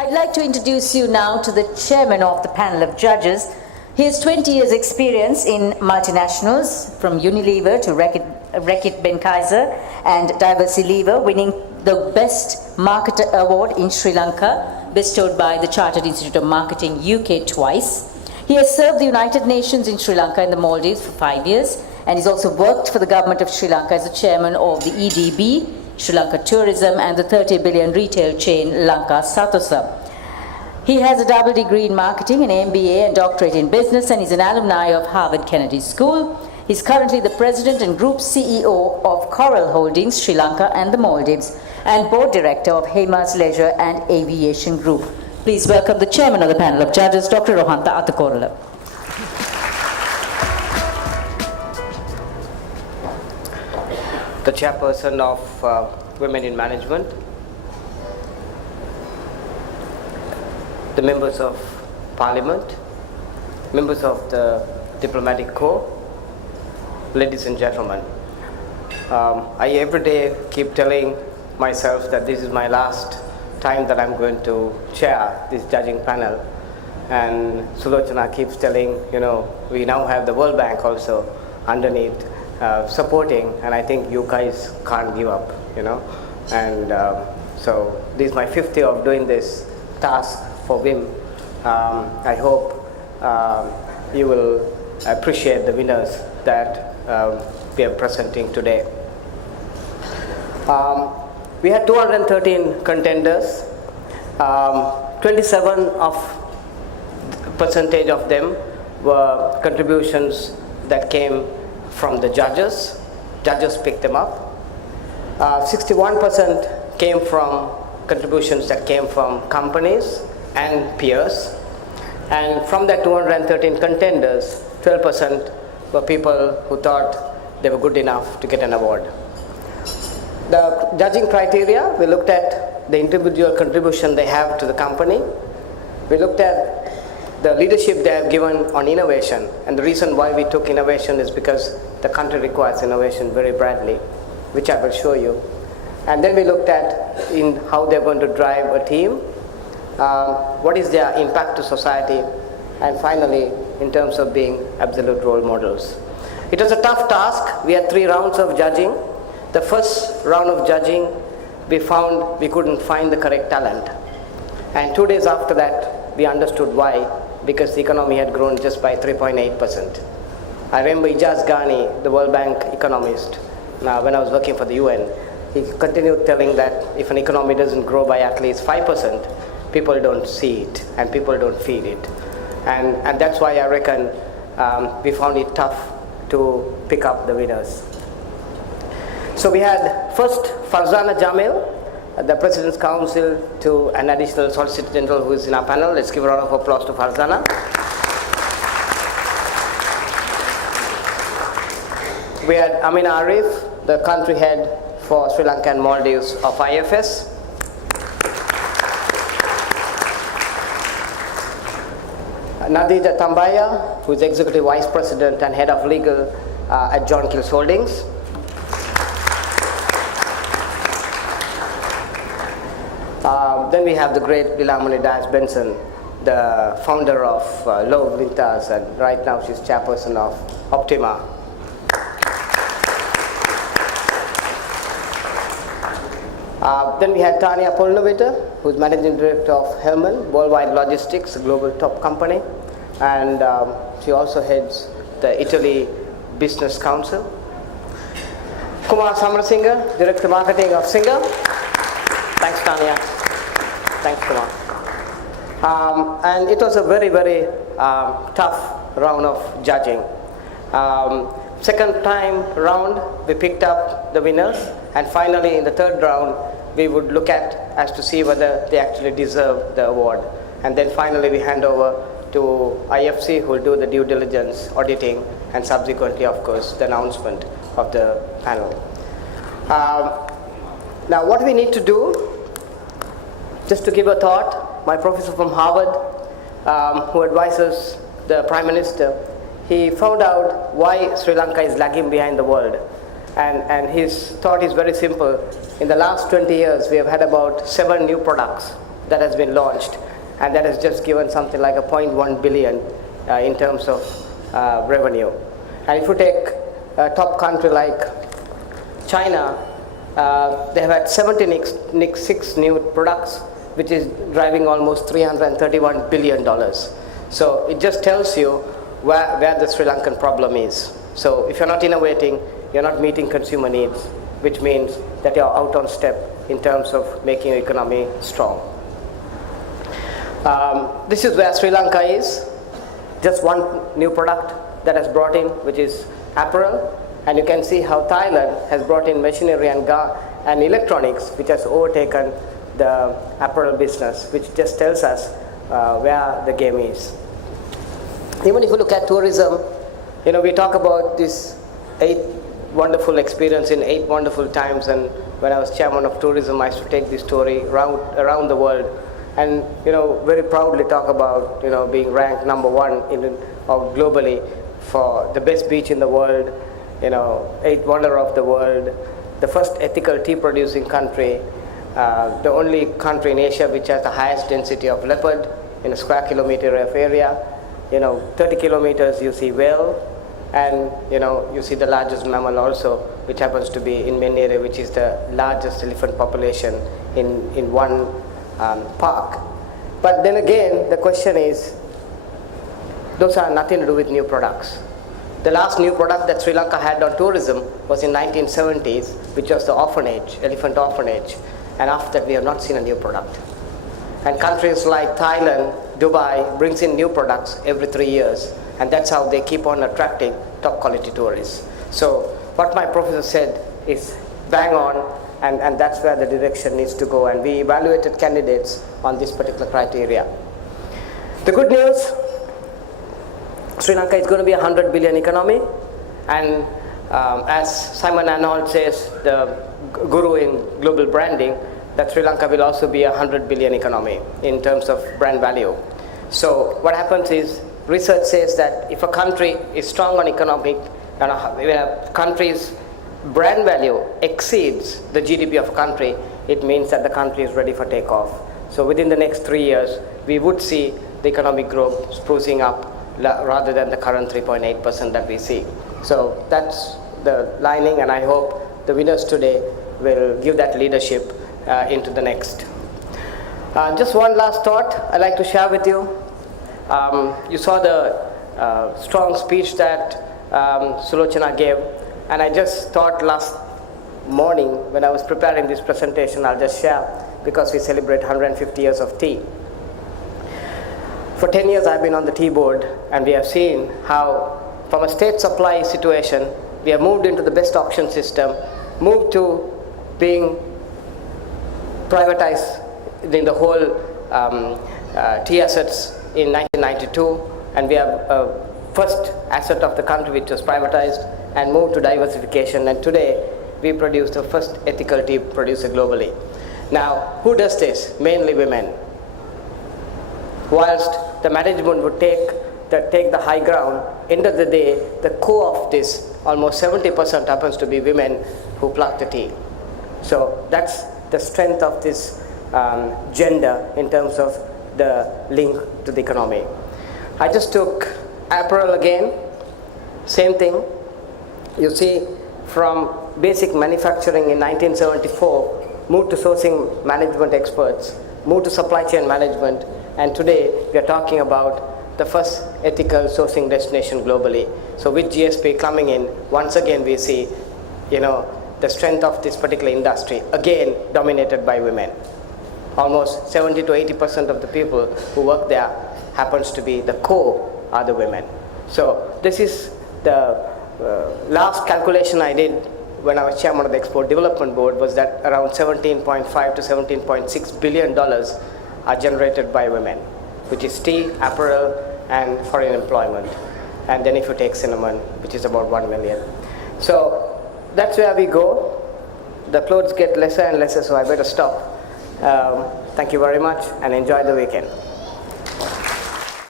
I'd like to introduce you now to the chairman of the panel of judges. He has 20 years experience in multinationals, from Unilever to Reckitt Benckiser and Diversilever, winning the Best Marketer Award in Sri Lanka, bestowed by the Chartered Institute of Marketing UK twice. He has served the United Nations in Sri Lanka and the Maldives for 5 years, and he's also worked for the government of Sri Lanka as the chairman of the EDB, Sri Lanka Tourism, and the 30 billion retail chain Lanka Sathosa. He has a double degree in marketing, an MBA and doctorate in business, and is an alumni of Harvard Kennedy School. He's currently the president and group CEO of Coral Holdings, Sri Lanka and the Maldives, and board director of Hemas Leisure and Aviation Group. Please welcome the chairman of the panel of judges, Dr. Rohantha Athukorala. The chairperson of Women in Management, the members of Parliament, members of the Diplomatic Corps, ladies and gentlemen. I every day keep telling myself that this is my last time that I'm going to chair this judging panel, and Sulochana keeps telling, we now have the World Bank also underneath supporting, and I think you guys can't give up, and so this is my 5th year of doing this task for WIM. I hope you will appreciate the winners that we are presenting today. We had 213 contenders. 27% of them were contributions that came from the judges. Judges picked them up. 61% came from contributions that came from companies and peers. And from that 213 contenders, 12% were people who thought they were good enough to get an award. The judging criteria, we looked at the individual contribution they have to the company. We looked at the leadership they have given on innovation, and the reason why we took innovation is because the country requires innovation very badly, which I will show you. And then we looked at in how they're going to drive a team, what is their impact to society, and finally, in terms of being absolute role models. It was a tough task. We had 3 rounds of judging. The first round of judging, we found we couldn't find the correct talent. And 2 days after that, we understood why, because the economy had grown just by 3.8%. I remember Ijaz Ghani, the World Bank economist, when I was working for the UN, he continued telling that if an economy doesn't grow by at least 5%, people don't see it and people don't feel it. And that's why I reckon we found it tough to pick up the winners. So we had first Farzana Jamil, the President's Counsel to an additional Solicitor General who is in our panel. Let's give a round of applause to Farzana. We had Amina Arif, the country head for Sri Lanka and Maldives of IFS. Nadija Tambaya, who is Executive Vice President and Head of Legal at John Kills Holdings. Then we have the great Lilamani Dias Benson, the founder of Lowe Lintas, and right now she's chairperson of Optima. Then we had Tanya Polnovita, who's Managing Director of Hellman, Worldwide Logistics, a global top company, and she also heads the Italy Business Council. Kumar Samarasinga, Director Marketing of Singer. Thanks, Tanya. Thanks, Kumar. And it was a very, very tough round of judging. Second time round, we picked up the winners, and finally in the third round, we would look at as to see whether they actually deserve the award. And then finally we hand over to IFC, who will do the due diligence, auditing, and subsequently, of course, the announcement of the panel. Now what we need to do, just to give a thought, my professor from Harvard, who advises the Prime Minister, he found out why Sri Lanka is lagging behind the world. And his thought is very simple. In the last 20 years, we have had about 7 new products that has been launched, and that has just given something like a 0.1 billion in terms of revenue. And if you take a top country like China, they have had 76 new products, which is driving almost $331 billion. So it just tells you where the Sri Lankan problem is. So if you're not innovating, you're not meeting consumer needs, which means that you're out on step in terms of making your economy strong. This is where Sri Lanka is. Just one new product that has brought in, which is apparel. And you can see how Thailand has brought in machinery and electronics, which has overtaken the apparel business, which just tells us where the game is. Even if you look at tourism, we talk about this 8 wonderful experience in 8 wonderful times, and when I was chairman of tourism, I used to take this story around the world, and very proudly talk about being ranked number 1 or globally for the best beach in the world, 8th wonder of the world, the first ethical tea producing country, the only country in Asia which has the highest density of leopard in a square kilometer of area. 30 kilometers you see whale, and you see the largest mammal also, which happens to be in Main area, which is the largest elephant population in one park. But then again, the question is, those are nothing to do with new products. The last new product that Sri Lanka had on tourism was in 1970s, which was the orphanage, elephant orphanage, and after that we have not seen a new product. And countries like Thailand, Dubai brings in new products every 3 years, and that's how they keep on attracting top quality tourists. So what my professor said is bang on, and that's where the direction needs to go, and we evaluated candidates on this particular criteria. The good news, Sri Lanka is going to be a 100 billion economy, and as Simon Arnold says, the guru in global branding, that Sri Lanka will also be a 100 billion economy in terms of brand value. So what happens is, research says that if a country is strong on economic, and a country's brand value exceeds the GDP of a country, it means that the country is ready for takeoff. So within the next 3 years, we would see the economic growth sprucing up rather than the current 3.8% that we see. So that's the lining, and I hope the winners today will give that leadership into the next. Just one last thought I'd like to share with you. You saw the strong speech that Sulochana gave, and I just thought last morning when I was preparing this presentation, I'll just share, because we celebrate 150 years of tea. For 10 years I've been on the tea board, and we have seen how from a state supply situation we have moved into the best auction system, moved to being privatized in the whole tea assets in 1992, and we have first asset of the country which was privatized, and moved to diversification, and today we produce the first ethical tea producer globally. Now, who does this? Mainly women. Whilst the management would take the high ground, end of the day, the core of this, almost 70% happens to be women who pluck the tea. So that's the strength of this gender in terms of the link to the economy. I just took apparel again, same thing. You see, from basic manufacturing in 1974, moved to sourcing management experts, moved to supply chain management, and today we are talking about the first ethical sourcing destination globally. So with GSP coming in, once again we see, the strength of this particular industry, again dominated by women. Almost 70 to 80% of the people who work there happens to be the core are the women. So this is the last calculation I did when I was chairman of the Export Development Board, was that around $17.5 to $17.6 billion are generated by women, which is tea, apparel, and foreign employment. And then if you take cinnamon, which is about 1 million. So that's where we go. The clothes get lesser and lesser, so I better stop. Thank you very much, and enjoy the weekend.